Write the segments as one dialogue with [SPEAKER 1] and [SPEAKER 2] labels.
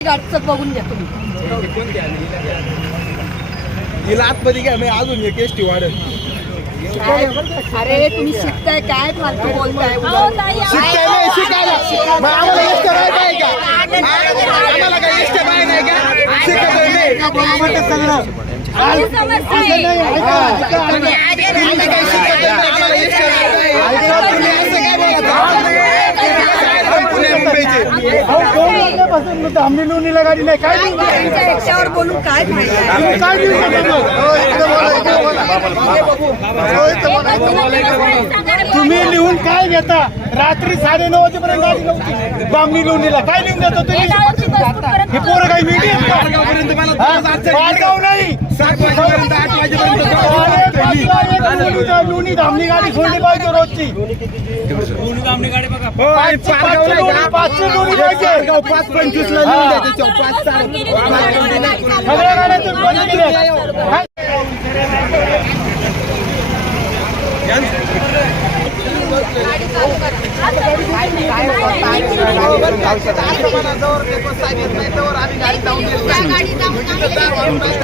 [SPEAKER 1] गाडीचं बघून घ्या तुम्ही.
[SPEAKER 2] हिला आतमध्ये घ्या मी अजून एक एस टी वाढेल?
[SPEAKER 1] अरे तुम्ही शिकताय काय? फालतू बोलताय.
[SPEAKER 2] शिकताय नाही शिकायला. मग आम्हाला नाही का? आम्हाला नाही का? नाही शिकत नाही आम्हाला
[SPEAKER 3] आम्ही लोणीला गाडी नाही. काय
[SPEAKER 1] बोलून काय फायदा
[SPEAKER 3] काय? तुम्ही लिहून काय घेता? रात्री साडे नऊ वाजेपर्यंत गाडी नव्हती. बामणी लोणीला काय लिहून देता तुम्ही? हे पोरं काही मीडिया आहेत का?
[SPEAKER 2] पाचपर्यंत मला
[SPEAKER 3] हा? पारगाव नाही.
[SPEAKER 2] सात वाजेपर्यंत आठ वाजेपर्यंत
[SPEAKER 3] साडेपाचला एक लोणीचा लोणी धामणी गाडी सोडली पाहिजे रोजची
[SPEAKER 2] हो आणि
[SPEAKER 3] पाचशे
[SPEAKER 2] पारगावला
[SPEAKER 3] लोणी,
[SPEAKER 2] आहे का?
[SPEAKER 3] पाचशे लोणी पाहिजे
[SPEAKER 2] पारगाव पाच पंचवीस ला लिहून द्या त्याच्यावर पाच चार
[SPEAKER 3] सगळ्या गाड्यातून बंद केल्या. काय?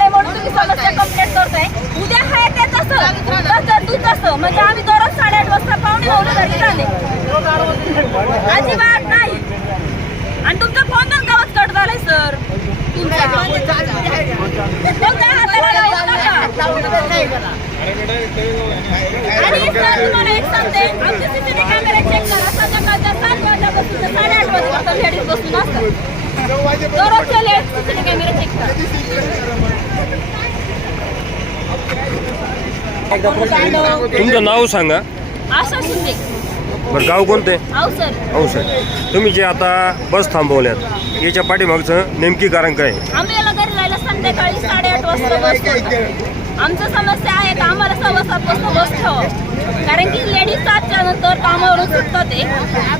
[SPEAKER 1] गाडी तुम्ही समस्या कंप्लेंट करताय उद्या हाय ते तसं तर म्हणजे आम्ही दररोज साडेआठ वाजता पाहुणे नऊला घरी झाले अजिबात नाही. आणि तुमचा फोन पण गावात कट झालाय सर तुमचा. आणि सर तुम्हाला एक सांगते. आमचे सीसीटीव्ही चेक करा. संध्याकाळच्या सात वाजल्यापासून साडेआठ वाजेपर्यंत लेडीज बसून असतात. दररोजच्या लेट सीसीटीव्ही चेक करा.
[SPEAKER 4] तुमचं नाव सांगा. बरं गाव कोणते?
[SPEAKER 1] आहो सर
[SPEAKER 4] हो सर तुम्ही जे आता बस थांबवल्यात याच्या पाठीमागचं नेमकी कारण काय? आहे?
[SPEAKER 1] आम्ही याला घरी जायला संध्याकाळी साडेआठ वाजता बस. आमच्या समस्या आहेत आम्हाला सव्वा सात वाजता बस ठेवा कारण की लेडीज सातच्या नंतर कामावरून सुटतात ते.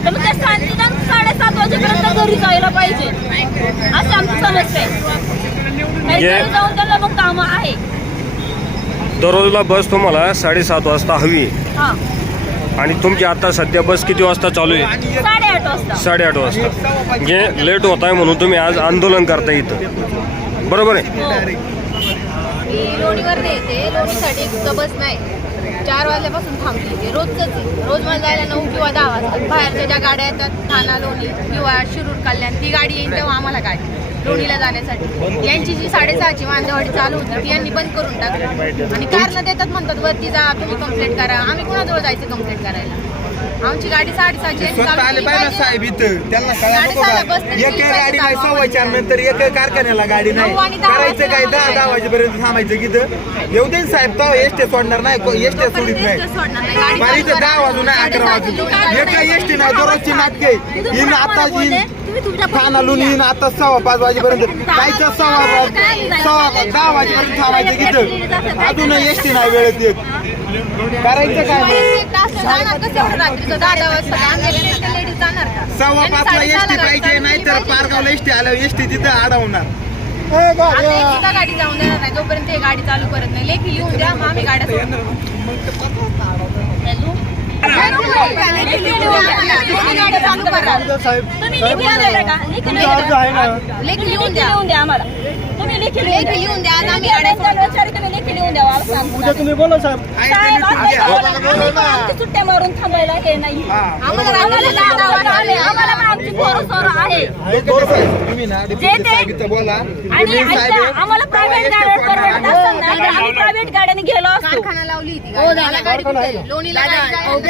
[SPEAKER 1] तर मग त्या निदान साडेसात वाजेपर्यंत घरी जायला पाहिजे. अशी आमची समस्या आहे. काही
[SPEAKER 4] जे-
[SPEAKER 1] घरी जाऊन त्यांना मग कामं आहे.
[SPEAKER 4] दररोजला बस तुम्हाला साडेसात वाजता हवी. आहे.
[SPEAKER 1] हा.
[SPEAKER 4] आणि तुमची आता सध्या बस किती वाजता चालू आहे?
[SPEAKER 1] साडेआठ वाजता.
[SPEAKER 4] साडेआठ वाजता. म्हणजे लेट होत आहे म्हणून तुम्ही आज आंदोलन करता इथं. बरोबर आहे?
[SPEAKER 1] हो.
[SPEAKER 5] मी लोणीवर येते. लोणीसाठी एक बस नाही. चार वाजल्यापासून थांबली रोजच रोज मला जायला नऊ किंवा दहा वाजतात. बाहेरच्या ज्या गाड्या येतात ठाणा लोणी किंवा शिरूर कल्याण ती गाडी येईल तेव्हा आम्हाला गाडी. लोणीला जाण्यासाठी. यांची जी साडेसहाची मांजवाडी चालू होती ती यांनी बंद करून टाकली. आणि कारण देतात म्हणतात वरती जा तुम्ही कंप्लेंट करा. आम्ही कोणाजवळ जायचं कंप्लेंट करायला? आमची गाडी साडेसहाची यांनी
[SPEAKER 2] स्वतः
[SPEAKER 5] चालू
[SPEAKER 2] आले पाहिजे ना. साहेब इथं. त्यांना कळा नको का एक
[SPEAKER 5] तीन
[SPEAKER 2] गाडी नाही सव्वा चार नंतर एक कारखान्याला गाडी नाही.
[SPEAKER 5] नऊ आणि दहा
[SPEAKER 2] करायचं काय?
[SPEAKER 5] वाजता
[SPEAKER 2] दहा दहा वाजेपर्यंत थांबायचं की इथं येऊ दे ना साहेब तेव्हा एसटी सोडणार नाही. एसटी सोडित नाही.
[SPEAKER 5] सोडणार नाही गाडी चालू
[SPEAKER 2] दहा
[SPEAKER 5] करा.
[SPEAKER 2] वाजून नाही अकरा वाजून. एक काही एसटी नाही. दररोजची नाटके हिन आता येईन
[SPEAKER 1] तुम्ही तुमच्या
[SPEAKER 2] ठाणा लुनी येईन आता सव्वा पाच वाजेपर्यंत. कायचं सव्वा सव्वा दहा वाजेपर्यंत थांबायचं की इथं अजून एसटी नाही वेळेत येत. करायचं काय सव्वा पाचला एसटी पाहिजे नाही तर. पारगावला एसटी आल्यावर एसटी तिथं अडवणार.
[SPEAKER 3] ए,
[SPEAKER 5] गाडी जाऊन देणार नाही जोपर्यंत हे गाडी चालू करत नाही. लेखी लिहून द्या मग आम्ही गाड्या
[SPEAKER 1] द्या. तुम्ही गाडी चालू करा.
[SPEAKER 3] साहेब
[SPEAKER 1] तुम्ही लेखी लिहून द्या. आम्हाला तुम्ही लेखी लिहून
[SPEAKER 5] द्या आम्ही
[SPEAKER 1] तुम्ही लेखी लिहून द्या
[SPEAKER 3] उद्या तुम्ही बोला साहेब
[SPEAKER 1] सुट्ट्या मारून थांबायला हे नाही
[SPEAKER 5] आम्हाला
[SPEAKER 1] आम्हाला आमची आहे आणि आम्हाला प्रायव्हेट गाड्या प्रायव्हेट गाड्याने गेलो असतो
[SPEAKER 5] लोणीला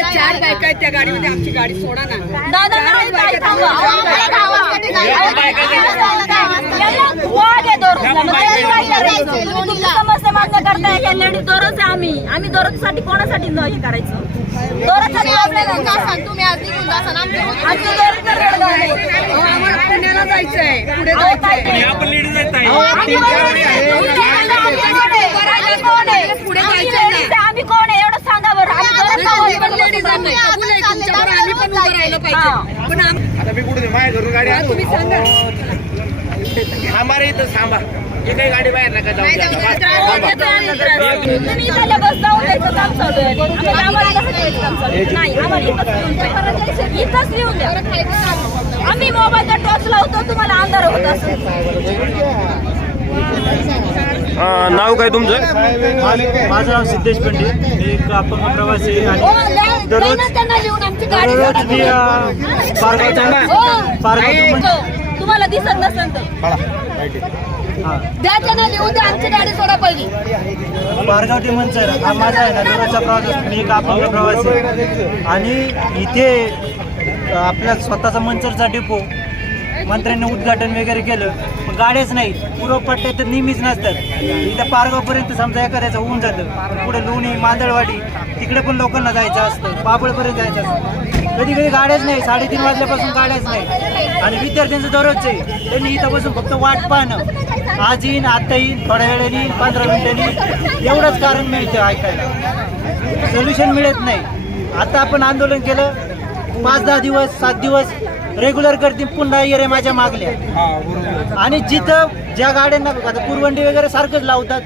[SPEAKER 5] गाडी जायला
[SPEAKER 6] चार बायका आहेत त्या गाडीमध्ये आमची गाडी सोडा ना
[SPEAKER 1] दादा नाही, ताई थांबा.
[SPEAKER 5] आम्हाला दहा वाजता ते जायला
[SPEAKER 1] अहो,
[SPEAKER 5] लागेल. आम्हाला दहा वाजता
[SPEAKER 1] यांना वाद आहे दररोजला. मग त्यांनी काय
[SPEAKER 6] उभं राहिलं
[SPEAKER 1] हा.
[SPEAKER 6] पाहिजे पण आम-
[SPEAKER 2] आता मी कुठे माझ्या घरून गाडी आणतो
[SPEAKER 6] तुम्ही सांगा.
[SPEAKER 2] थांबा रे इथं थांबा.
[SPEAKER 5] नाही जाऊ द्या.
[SPEAKER 1] तुम्ही इथल्या बस जाऊन द्यायचं काम चालू आहे. आम्हाला आम्हाला कसं द्यायचं काम चालू आहे? नाही आम्हाला इथंच लिहून द्या इथंच लिहून द्या. आम्ही मोबाईलचा टॉर्च लावतो तुम्हाला अंधार होत असेल.
[SPEAKER 4] हा, नाव काय तुमचं?
[SPEAKER 7] माझं नाव सिद्धेश पंडित मी एक अपंग प्रवासी आहे.
[SPEAKER 1] हो,
[SPEAKER 7] आणि
[SPEAKER 1] द्या- द्या ना त्यांना लिहून आमची गाडी
[SPEAKER 7] दररोज
[SPEAKER 1] सोडा.
[SPEAKER 7] मी अ, पारगावच्या
[SPEAKER 1] हो.
[SPEAKER 7] पारगावच्या
[SPEAKER 1] हो. तुम्हाला दिसत नसेल तर
[SPEAKER 7] हा.
[SPEAKER 1] द्या त्यांना लिहून द्या आमची गाडी सोडा पहिली
[SPEAKER 7] पारगाव ते मंचर हा माझा आहे ना दररोजचा प्रवास मी एक अपंग प्रवासी आहे. आणि इथे अ, आपल्या स्वतःचा मंचरचा डेपो मंत्र्यांनी उद्घाटन वगैरे केलं पण गाड्याच नाही पूर्व पट्ट्यात तर नेहमीच नसतात इथं पारगावपर्यंत समजा एखाद्याचं होऊन जातं पुढे लोणी मांदळवाडी तिकडे पण लोकांना जायचं असतं. बाबळपर्यंत जायचं असतं. कधी कधी गाड्याच नाही. साडेतीन वाजल्यापासून गाड्याच नाही. आणि विद्यार्थ्यांचं दररोजच आहे. त्यांनी इथं बसून फक्त वाट पाहणं. आज येईन आता येईन थोड्या वेळाने येईन पंधरा मिनिटांनी एवढंच कारण मिळतं ऐकायला. सोल्युशन मिळत नाही. आता आपण आंदोलन केलं. पाच दहा दिवस सात दिवस रेग्युलर करतील पुन्हा ये रे माझ्या मागल्या. आणि जिथं ज्या गाड्यांना आता पुरवंडी वगैरे सारखंच लावतात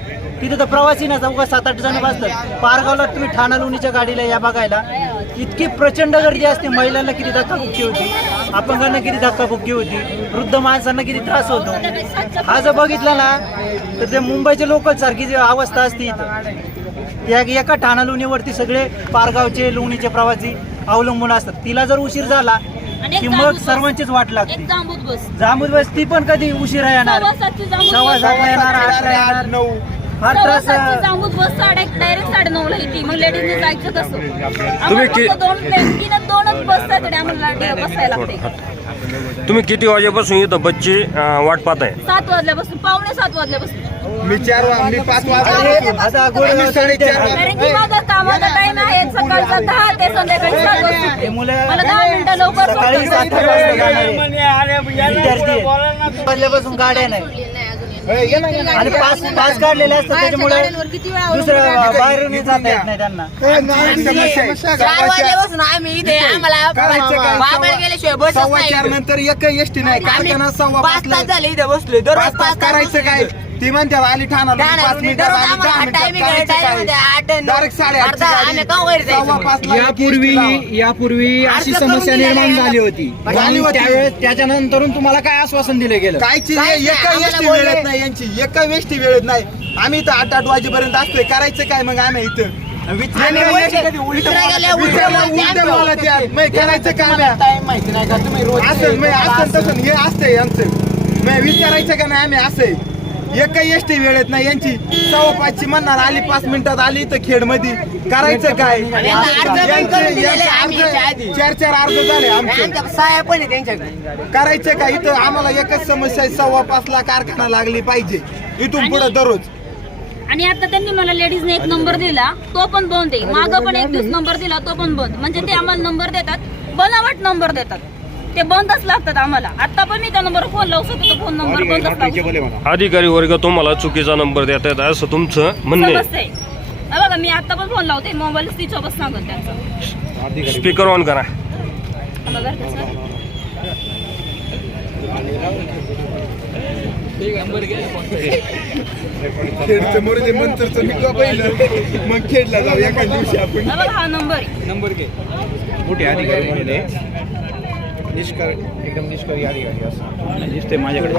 [SPEAKER 7] तिथं तर प्रवासी ना चौका सात आठ जण बसतात. पारगावला तुम्ही ठाणा लोणीच्या गाडीला या बघायला. इतकी प्रचंड गर्दी असते महिलांना किती धक्काबुक्की होती अपंगांना किती धक्काबुक्की होती वृद्ध माणसांना किती त्रास होतो. हा जर बघितला ना तर ते मुंबईच्या लोकल सारखी जी अवस्था असते इथं. एका ठाणा लोणीवरती सगळे पारगावचे लोणीचे प्रवासी अवलंबून असतात. तिला जर उशीर झाला की मग. सर्वांचीच वाट लागते.
[SPEAKER 1] जांबूत बस.
[SPEAKER 7] ती पण कधी उशिरा येणार?
[SPEAKER 1] सव्वा.
[SPEAKER 7] सातला येणार आठला
[SPEAKER 2] आठ
[SPEAKER 7] येणार
[SPEAKER 2] नऊ.
[SPEAKER 7] फार त्रास
[SPEAKER 1] बस साडे डायरेक्ट साडे नऊ ला येते. मग लेडीजने जायचं कसं?
[SPEAKER 4] तुम्ही कि-
[SPEAKER 1] दोन तीन दोनच बस त्याकडे आम्हाला बसायला लागते.
[SPEAKER 4] तुम्ही किती वाजेपासून इथं बच्ची अं, वाट पाहताय?
[SPEAKER 1] सात वाजल्यापासून पावणे सात वाजल्यापासून.
[SPEAKER 2] मी चार वा- मी पाच वाजता
[SPEAKER 7] आता गोड-
[SPEAKER 2] आम्ही साडेचार
[SPEAKER 1] कारण की माझा कामाचा टाइम आहे सकाळचा दहा ते संध्याकाळी सात वाजता
[SPEAKER 7] हे मुलं
[SPEAKER 1] मला दहा मिनिटं लवकर
[SPEAKER 7] सकाळी. सात वाजता जाणारे विद्यार्थी गाड्या नाही. आणि पास पास काढलेले असतात त्याच्यामुळे? बाहेरून जाता येत नाही त्यांना.
[SPEAKER 5] चार वाजल्यापासून आम्ही इथे आम्हाला? बाबाला गेल्याशिवाय बसच
[SPEAKER 2] सव्वा चार नंतर एक एसटी नाही. कारखाना सव्वा
[SPEAKER 5] पाच तास झाले इथे बसलोय. दररोज
[SPEAKER 2] पाच तास करायचं काय? ती म्हणते आली ठाणा पाच मिनिटात आली दहा मिनिटात काय
[SPEAKER 5] आणि.
[SPEAKER 2] डायरेक्ट साडेआठची गाडी. सव्वा? पाचला
[SPEAKER 8] यापूर्वी. यापूर्वी अशी
[SPEAKER 5] अर्ज करून
[SPEAKER 8] समस्या
[SPEAKER 5] दिलेलं
[SPEAKER 8] निर्माण. झाली होती
[SPEAKER 2] झाली होती.
[SPEAKER 8] त्यावेळेस त्याच्यानंतरून तुम्हाला काय आश्वासन दिलं गेलं
[SPEAKER 2] कायची
[SPEAKER 5] काहीच नाही,
[SPEAKER 2] एका
[SPEAKER 5] आम्हाला बोलले.
[SPEAKER 2] वेळेत नाही यांची एका एसटी वेळेत नाही आम्ही इथं आठ आठ वाजेपर्यंत असतोय करायचं काय मग आम्ही इथं
[SPEAKER 5] आम्ही उलटे- उलटे गेले, उलटे बोलते आमचं.
[SPEAKER 2] करायचं काय
[SPEAKER 8] माहिती नाही का तुम्ही रोज
[SPEAKER 2] असं मग असं तसं हे असतंय आमचं मग विचारायचं का नाही आम्ही असं एकही एसटी वेळेत नाही. यांची सव्वा पाचची म्हणणार आली पाच मिनिटात आली तर खेडमध्ये करायचं काय? यांचे- यांचे. चार चार अर्ज झाले आमचे.
[SPEAKER 5] यांच्या साया पण आहे त्यांच्याकडे.
[SPEAKER 2] करायचं काय? इथं आम्हाला एकच समस्या आहे सव्वा पाच ला कारखाना लागली पाहिजे. इथून पुढे दररोज.
[SPEAKER 1] आणि आता त्यांनी मला लेडीजने एक नंबर दिला तो पण बंद आहे. मागं पण एक दिवस नंबर दिला तो पण बंद. म्हणजे ते आम्हाला नंबर देतात बनावट नंबर देतात. ते बंदच लागतात आम्हाला. आता पण मी त्या नंबर फोन लावू शकतो. तो फोन नंबर बंदच लागतो
[SPEAKER 4] अधिकारी वर्ग तुम्हाला चुकीचा नंबर देत आहेत असं तुमचं म्हणणं.
[SPEAKER 1] समजतंय. हे बघा मी आता पण फोन लावते. मोबाईल स्विच ऑफच सांगत त्यांचं.
[SPEAKER 4] स्पीकर ऑन करा
[SPEAKER 1] बघा कसं
[SPEAKER 2] खेडचं मुरली मंतरचं निघा पहिलं मग खेडला जाऊ एका दिवशी आपण.
[SPEAKER 1] हे बघा हा नंबर आहे
[SPEAKER 8] नंबर घे मोठे अधिकारी म्हणले निष्कर एकदम निष्कर अधिकारी असं. दिसते माझ्याकडे.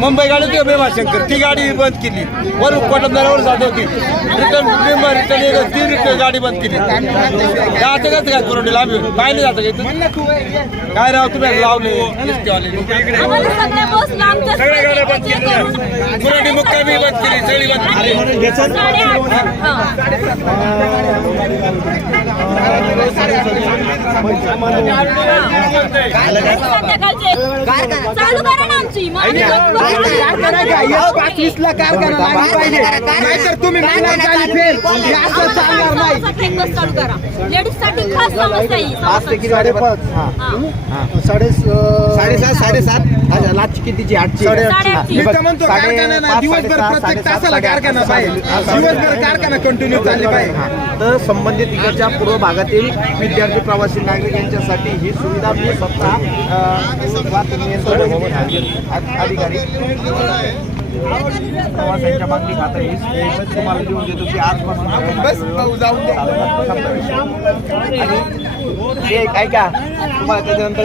[SPEAKER 3] मुंबई गाडी होती भीमाशंकर ती गाडी बंद केली. वरून कोटमदारावर जात होती. रिटर्न भीमा रिटर्न एक ती रिटर्न गाडी बंद केली. जातं कसं काय करून आम्ही पाहिले जातं का इथं? काय राव तुम्ही लावले?
[SPEAKER 1] सगळ्या बस लांबच्या हे करून
[SPEAKER 3] कुराडी मुक्कामी बंद केली सगळी बंद केली
[SPEAKER 1] साडेआठ हा. संध्याकाळचे. चालू करा ना आमची. मग आम्ही बघू.
[SPEAKER 2] पाच वीस ला कारखाना लागला पाहिजे. नाहीतर तुम्ही म्हणणार गाडी फेल. हे असं चालणार नाही.
[SPEAKER 1] एक बस चालू करा लेडीजसाठी खास समस्या ही
[SPEAKER 8] पाच ते किती
[SPEAKER 1] हा.
[SPEAKER 8] साडेसात साडेसात. अच्छा लाच कितीची? आठची.
[SPEAKER 1] साडेआठची.
[SPEAKER 2] मी तर म्हणतो कारखाना दिवसभर प्रत्येक तासाला कारखाना पाहिजे दिवसभर कारखाना कंटिन्यू चालले पाहिजे
[SPEAKER 8] तर संबंधित इकडच्या पूर्व भागातील विद्यार्थी प्रवासी नागरिक यांच्यासाठी ही सुविधा मी स्वतः अधिकारी. प्रवाशांच्या मागणी खातं ही सुविधा तुम्हाला देऊन देतो की आजपासून
[SPEAKER 2] बस भाऊ जाऊन दे.
[SPEAKER 8] आणि हे एक ऐका. तुम्हाला त्याच्यानंतर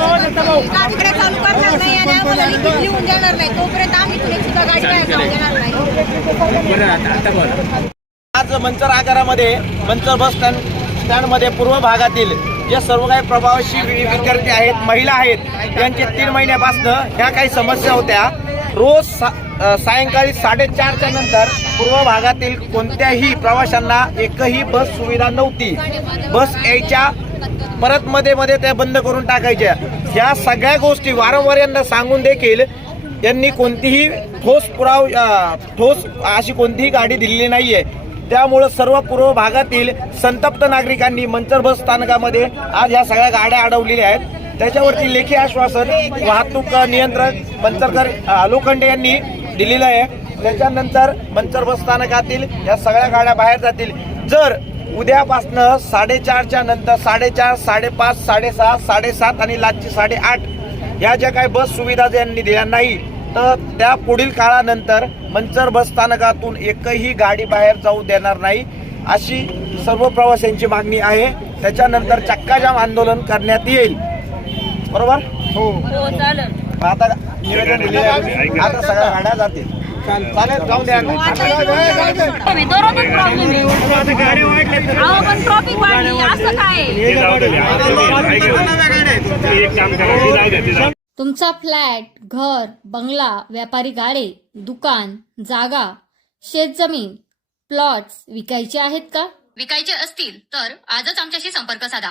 [SPEAKER 5] चालू करणार नाही आणि आम्हाला लिखित लिहून देणार नाही तोपर्यंत आम्ही तुला सुद्धा गाडी बाहेर जाऊ देणार नाही
[SPEAKER 8] आज मंचर आगारामध्ये मंचर बस स्टँड स्टँडमध्ये पूर्व भागातील जे सर्व काही प्रभावशी विद्यार्थी आहेत महिला आहेत त्यांचे तीन महिन्यापासनं ह्या काही समस्या होत्या. रोज सा सायंकाळी साडेचारच्या नंतर पूर्व भागातील कोणत्याही प्रवाशांना एकही बस सुविधा नव्हती. बस यायच्या परत मध्ये मध्ये त्या बंद करून टाकायच्या. या सगळ्या गोष्टी वारंवार यांना सांगून देखील यांनी कोणतीही ठोस पुराव ठोस अशी कोणतीही गाडी दिलेली नाहीये. त्यामुळं सर्व पूर्व भागातील संतप्त नागरिकांनी मंचर बस स्थानकामध्ये आज या सगळ्या गाड्या अडवलेल्या आहेत. त्याच्यावरती लेखी आश्वासन वाहतूक नियंत्रण मंचरकर अ, लोखंडे यांनी दिलेलं आहे. त्याच्यानंतर मंचर बस स्थानकातील या सगळ्या गाड्या बाहेर जातील. जर उद्यापासनं साडेचारच्या नंतर साडेचार साडेपाच साडेसहा साडेसात आणि लाचची साडेआठ या ज्या काही बस सुविधा ज्यांनी दिल्या नाही तर त्या पुढील काळानंतर मंचर बस स्थानकातून एकही गाडी बाहेर जाऊ देणार नाही अशी सर्व प्रवाशांची मागणी आहे. त्याच्यानंतर चक्काजाम आंदोलन करण्यात येईल. बरोबर?
[SPEAKER 2] हो.
[SPEAKER 1] हो चालेल.
[SPEAKER 8] आता निवेदन दिले. आता सगळ्या गाड्या जातील. चालेल. जाऊ द्या.
[SPEAKER 9] तुमचा फ्लॅट घर बंगला व्यापारी गाडे दुकान जागा शेतजमीन प्लॉट्स विकायचे आहेत का?
[SPEAKER 5] विकायचे असतील तर आजच आमच्याशी संपर्क साधा.